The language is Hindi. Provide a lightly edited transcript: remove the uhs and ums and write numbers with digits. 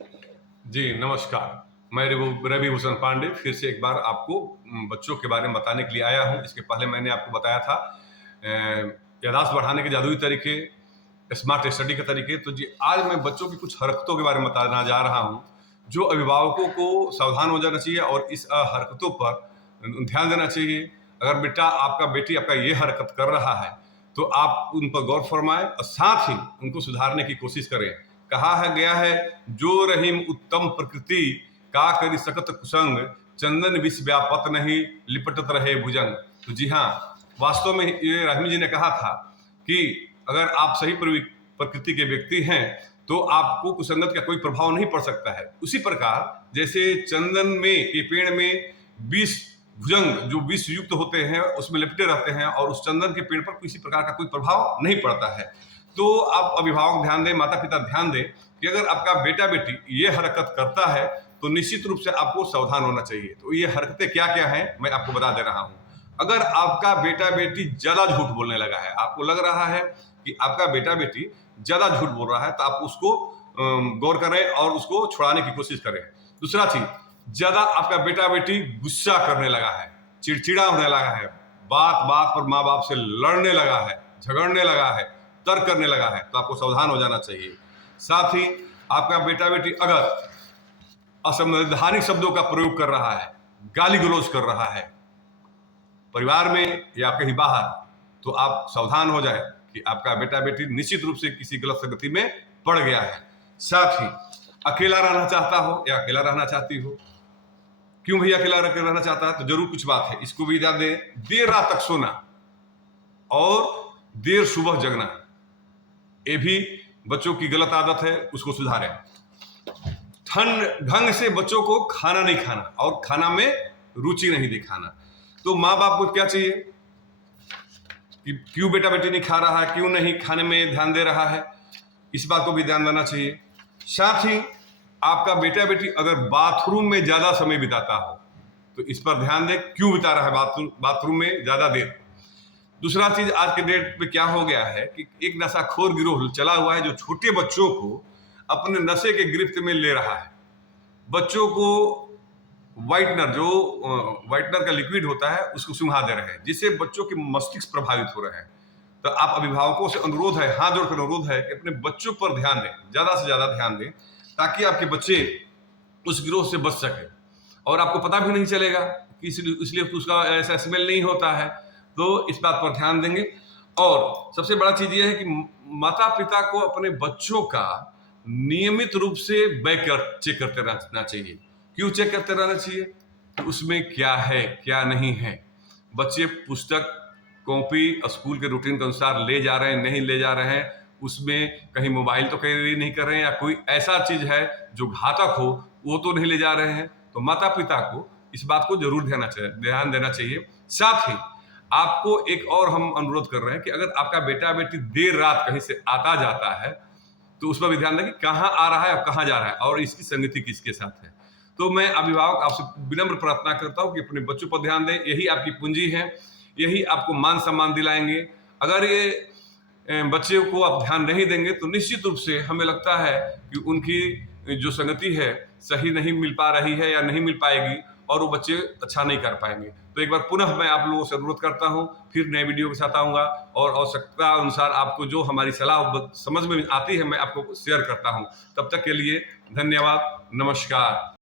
जी, नमस्कार। मैं रवि भूषण पांडे फिर से एक बार आपको बच्चों के बारे में बताने के लिए आया हूँ। इसके पहले मैंने आपको बताया था याददाश्त बढ़ाने के जादुई तरीके, स्मार्ट स्टडी के तरीके। तो जी, आज मैं बच्चों की कुछ हरकतों के बारे में बताना जा रहा हूँ, जो अभिभावकों को सावधान हो जाना चाहिए और इस हरकतों पर ध्यान देना चाहिए। अगर बेटा आपका बेटी आपका ये हरकत कर रहा है, तो आप उन पर गौर फरमाएँ और साथ ही उनको सुधारने की कोशिश करें। कहा है गया है, जो रहीम उत्तम प्रकृति का करी सकत कुसंग, चंदन विष व्यापत नहीं लिपटत रहे भुजंग। तो जी हाँ, वास्तव में ये रहीम जी ने कहा था कि अगर आप सही प्रकृति के व्यक्ति हैं तो आपको कुसंगत का कोई प्रभाव नहीं पड़ सकता है। उसी प्रकार जैसे चंदन में के पेड़ में 20 भुजंग जो विष युक्त होते हैं उसमें लिपटे रहते हैं और उस चंदन के पेड़ पर किसी प्रकार का कोई प्रभाव नहीं पड़ता है। तो आप अभिभावक ध्यान दें, माता पिता ध्यान दें कि अगर आपका बेटा बेटी ये हरकत करता है तो निश्चित रूप से आपको सावधान होना चाहिए। तो ये हरकतें क्या क्या हैं मैं आपको बता दे रहा हूँ। अगर आपका बेटा बेटी ज्यादा झूठ बोलने लगा है, आपको लग रहा है कि आपका बेटा बेटी ज्यादा झूठ बोल रहा है, तो आप उसको गौर करें और उसको छुड़ाने की कोशिश करें। दूसरा चीज, ज्यादा आपका बेटा बेटी गुस्सा करने लगा है, चिड़चिड़ा होने लगा है, बात बात पर माँ बाप से लड़ने लगा है, झगड़ने लगा है, तर्क करने लगा है, तो आपको सावधान हो जाना चाहिए। साथ ही आपका बेटा बेटी अगर असंवैधानिक शब्दों का प्रयोग कर रहा है, गाली गलौज कर रहा है परिवार में या कहीं बाहर, तो आप सावधान हो जाए कि आपका बेटा बेटी निश्चित रूप से किसी गलत संगति में पड़ गया है। साथ ही अकेला रहना चाहता हो या अकेला रहना चाहती हो, क्यों भैया अकेला रहना चाहता है, तो जरूर कुछ बात है। इसको भी याद दें, देर रात तक सोना और देर सुबह जगना, ये भी बच्चों की गलत आदत है, उसको सुधारें। ढंग से बच्चों को खाना नहीं खाना और खाना में रुचि नहीं दिखाना। तो माँ बाप को क्या चाहिए कि क्यों बेटा बेटी नहीं खा रहा है, क्यों नहीं खाने में ध्यान दे रहा है, इस बात को भी ध्यान देना चाहिए। साथ ही आपका बेटा बेटी अगर बाथरूम में ज्यादा समय बिताता हो तो इस पर ध्यान दें, क्यों बिता रहा है बाथरूम में ज्यादा देर। दूसरा चीज, आज के डेट पे क्या हो गया है कि एक नशाखोर गिरोह चला हुआ है जो छोटे बच्चों को अपने नशे के गिरफ्त में ले रहा है। बच्चों को व्हाइटनर का लिक्विड होता है उसको सुंघा दे रहे हैं, जिससे बच्चों के मस्तिष्क प्रभावित हो रहे हैं। तो आप अभिभावकों से अनुरोध है, हाथ जोड़कर अनुरोध है कि अपने बच्चों पर ध्यान दें, ज्यादा से ज्यादा ध्यान दें, ताकि आपके बच्चे उस गिरोह से बच सके और आपको पता भी नहीं चलेगा कि इसलिए उसका ऐसा स्मेल नहीं होता है। तो इस बात पर ध्यान देंगे। और सबसे बड़ा चीज यह है कि माता पिता को अपने बच्चों का नियमित रूप से चेक करते रहना चाहिए। क्यों चेक करते रहना चाहिए? तो उसमें क्या है क्या नहीं है। बच्चे पुस्तक कॉपी स्कूल के रूटीन के अनुसार ले जा रहे हैं, नहीं ले जा रहे हैं, उसमें कहीं मोबाइल तो कैरी नहीं कर रहे हैं या कोई ऐसा चीज है जो घातक हो वो तो नहीं ले जा रहे हैं। तो माता पिता को इस बात को जरूर ध्यान देना चाहिए। साथ ही आपको एक और हम अनुरोध कर रहे हैं कि अगर आपका बेटा बेटी देर रात कहीं से आता जाता है तो उस पर भी ध्यान दें कि कहाँ आ रहा है और कहाँ जा रहा है और इसकी संगति किसके साथ है। तो मैं अभिभावक आपसे विनम्र प्रार्थना करता हूँ कि अपने बच्चों पर ध्यान दें, यही आपकी पूंजी है, यही आपको मान सम्मान दिलाएंगे। अगर ये बच्चे को आप ध्यान नहीं देंगे तो निश्चित रूप से हमें लगता है कि उनकी जो संगति है सही नहीं मिल पा रही है या नहीं मिल पाएगी और वो बच्चे अच्छा नहीं कर पाएंगे। तो एक बार पुनः मैं आप लोगों से अनुरोध करता हूं, फिर नए वीडियो के साथ आऊंगा और आवश्यकता अनुसार आपको जो हमारी सलाह समझ में आती है मैं आपको शेयर करता हूं। तब तक के लिए धन्यवाद, नमस्कार।